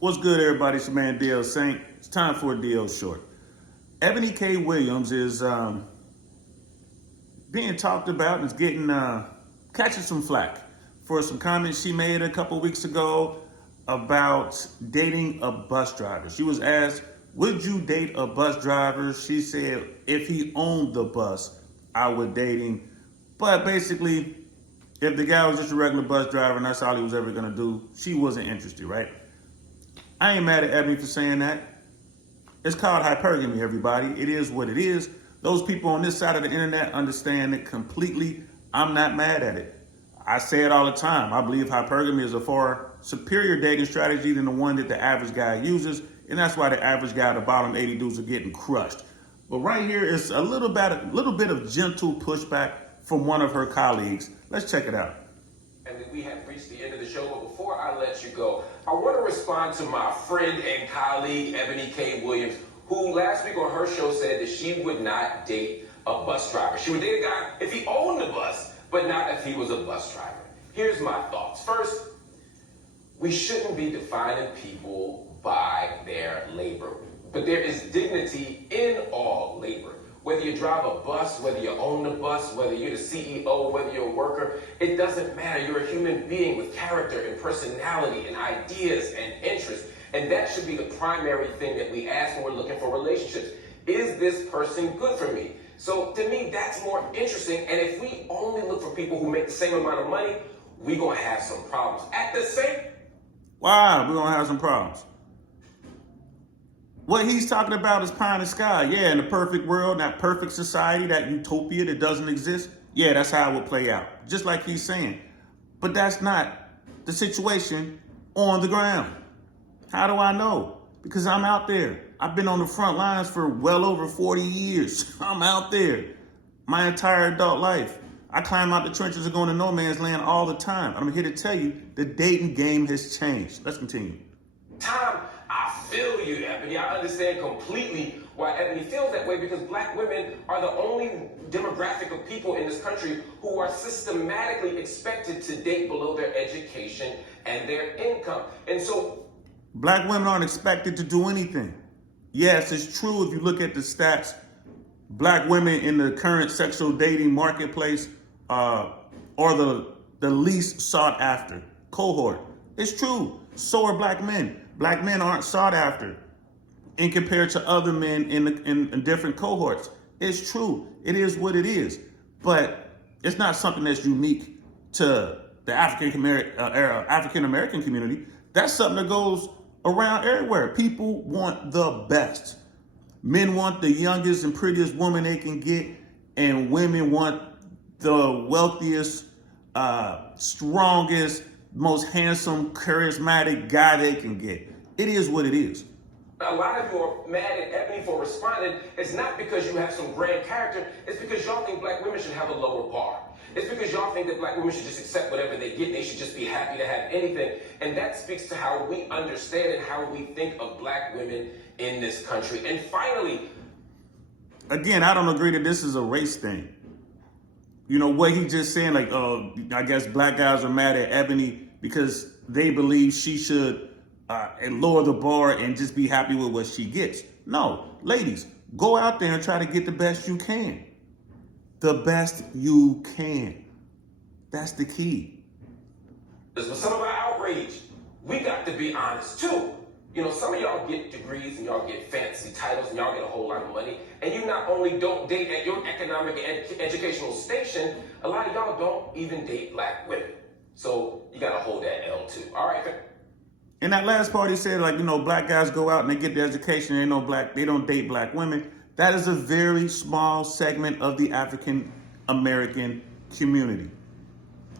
What's good, everybody? It's your man DL Saint. It's time for a DL Short. Ebony K. Williams is being talked about and is getting catching some flack for some comments she made a couple weeks ago about dating a bus driver. She was asked, "Would you date a bus driver?" She said, "If he owned the bus, I would date him." But basically, if the guy was just a regular bus driver and that's all he was ever gonna do, she wasn't interested, right? I ain't mad at Ebony for saying that. It's called hypergamy, everybody. It is what it is. Those people on this side of the internet understand it completely. I'm not mad at it. I say it all the time. I believe hypergamy is a far superior dating strategy than the one that the average guy uses, and that's why the average guy, the bottom 80 dudes, are getting crushed. But right here is a little bit of gentle pushback from one of her colleagues. Let's check it out. And we have reached the end of the show, but before I let you go, I want to respond to my friend and colleague, Ebony K. Williams, who last week on her show said that she would not date a bus driver. She would date a guy if he owned the bus, but not if he was a bus driver. Here's my thoughts. First, we shouldn't be defining people by their labor, but there is dignity in all labor. Whether you drive a bus, whether you own the bus, whether you're the CEO, whether you're a worker, it doesn't matter. You're a human being with character and personality and ideas and interests. And that should be the primary thing that we ask when we're looking for relationships. Is this person good for me? So to me, that's more interesting. And if we only look for people who make the same amount of money, we're going to have some problems. At the same... Wow, we're going to have some problems. What he's talking about is pie in the sky. Yeah, in the perfect world, that perfect society, that utopia that doesn't exist. Yeah, that's how it would play out. Just like he's saying. But that's not the situation on the ground. How do I know? Because I'm out there. I've been on the front lines for well over 40 years. I'm out there my entire adult life. I climb out the trenches and go into no man's land all the time. I'm here to tell you the dating game has changed. Let's continue. Time, I feel you, Ebony. I understand completely why Ebony feels that way, because black women are the only demographic of people in this country who are systematically expected to date below their education and their income. And so black women aren't expected to do anything. Yes, it's true if you look at the stats. Black women in the current sexual dating marketplace are the least sought after cohort. It's true. So are black men. Black men aren't sought after in compared to other men in different cohorts. It's true. It is what it is. But it's not something that's unique to the African American community. That's something that goes around everywhere. People want the best. Men want the youngest and prettiest woman they can get, and women want the wealthiest, strongest, most handsome, charismatic guy they can get. It is what it is. A lot of you are mad at Ebony for responding. It's not because you have some grand character. It's because y'all think black women should have a lower bar. It's because y'all think that black women should just accept whatever they get. They should just be happy to have anything. And that speaks to how we understand and how we think of black women in this country. And finally, again, I don't agree that this is a race thing. You know, what he just saying, like, I guess black guys are mad at Ebony because they believe she should lower the bar and just be happy with what she gets. No, ladies, go out there and try to get the best you can. The best you can. That's the key. with some of our outrage, we got to be honest too. You know, some of y'all get degrees and y'all get fancy titles and y'all get a whole lot of money, and you not only don't date at your economic and educational station, a lot of y'all don't even date black women. So you got to hold that L too. All right, fam? And that last part, he said, like, you know, black guys go out and they get their education, they don't date black women. That is a very small segment of the African American community.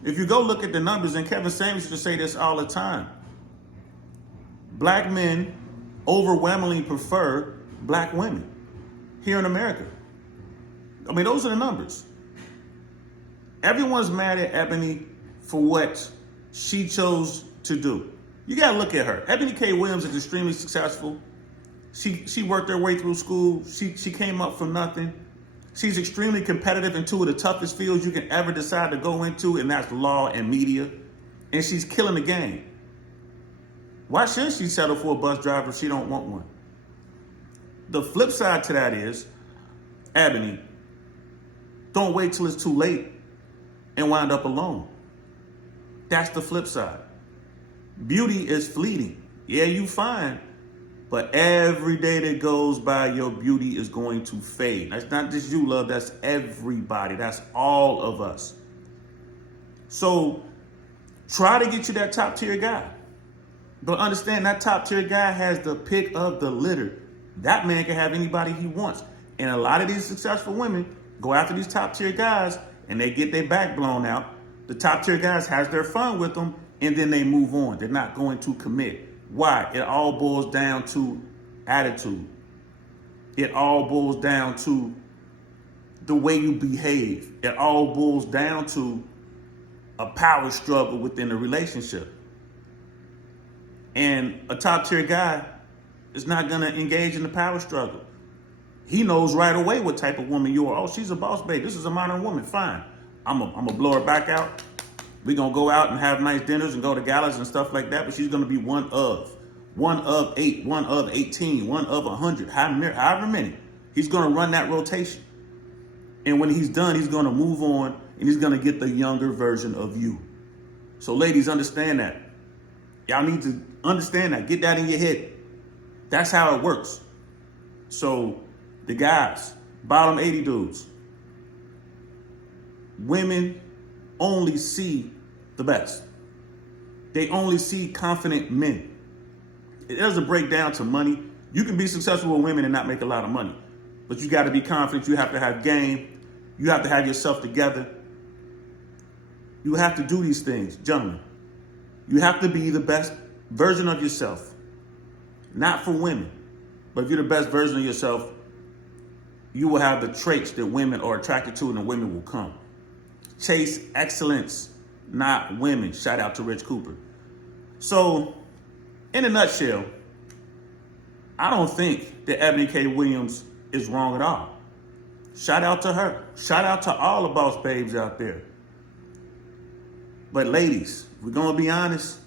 If you go look at the numbers, and Kevin Samuels used to say this all the time, black men overwhelmingly prefer black women here in America. I mean, those are the numbers. Everyone's mad at Ebony for what she chose to do. You gotta look at her. Ebony K. Williams is extremely successful. She worked her way through school. She came up from nothing. She's extremely competitive in two of the toughest fields you can ever decide to go into, and that's law and media. And she's killing the game. Why should she settle for a bus driver if she don't want one? The flip side to that is, Ebony, don't wait till it's too late and wind up alone. That's the flip side. Beauty is fleeting. Yeah, you fine, but every day that goes by, your beauty is going to fade. That's not just you, love. That's everybody. That's all of us. So try to get you that top tier guy. But understand that top tier guy has the pick of the litter. That man can have anybody he wants. And a lot of these successful women go after these top tier guys and they get their back blown out. The top tier guys has their fun with them and then they move on. They're not going to commit. Why? It all boils down to attitude. It all boils down to the way you behave. It all boils down to a power struggle within a relationship. And a top tier guy is not going to engage in the power struggle. He knows right away what type of woman you are. Oh, she's a boss babe. This is a modern woman. Fine. I'm going to blow her back out. We're going to go out and have nice dinners and go to galas and stuff like that. But she's going to be one of 8, one of 18, one of 100, however many. He's going to run that rotation. And when he's done, he's going to move on and he's going to get the younger version of you. So ladies, understand that. Y'all need to understand that. Get that in your head. That's how it works. So the guys, bottom 80 dudes, women only see the best. They only see confident men. It doesn't break down to money. You can be successful with women and not make a lot of money, but you got to be confident. You have to have game. You have to have yourself together. You have to do these things, gentlemen. You have to be the best version of yourself. Not for women, but if you're the best version of yourself, you will have the traits that women are attracted to and the women will come. Chase excellence, not women. Shout out to Rich Cooper. So, in a nutshell, I don't think that Ebony K. Williams is wrong at all. Shout out to her. Shout out to all the boss babes out there. But ladies, we're going to be honest.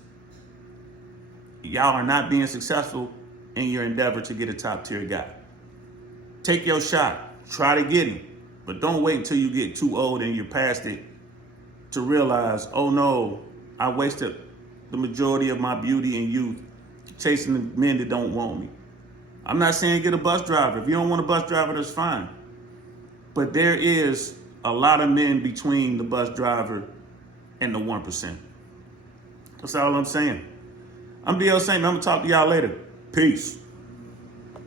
Y'all are not being successful in your endeavor to get a top tier guy. Take your shot. Try to get him. But don't wait until you get too old and you're past it to realize, oh no, I wasted the majority of my beauty and youth chasing the men that don't want me. I'm not saying get a bus driver. If you don't want a bus driver, that's fine. But there is a lot of men between the bus driver and the 1%. That's all I'm saying. I'm DL Saint. I'm going to talk to y'all later. Peace.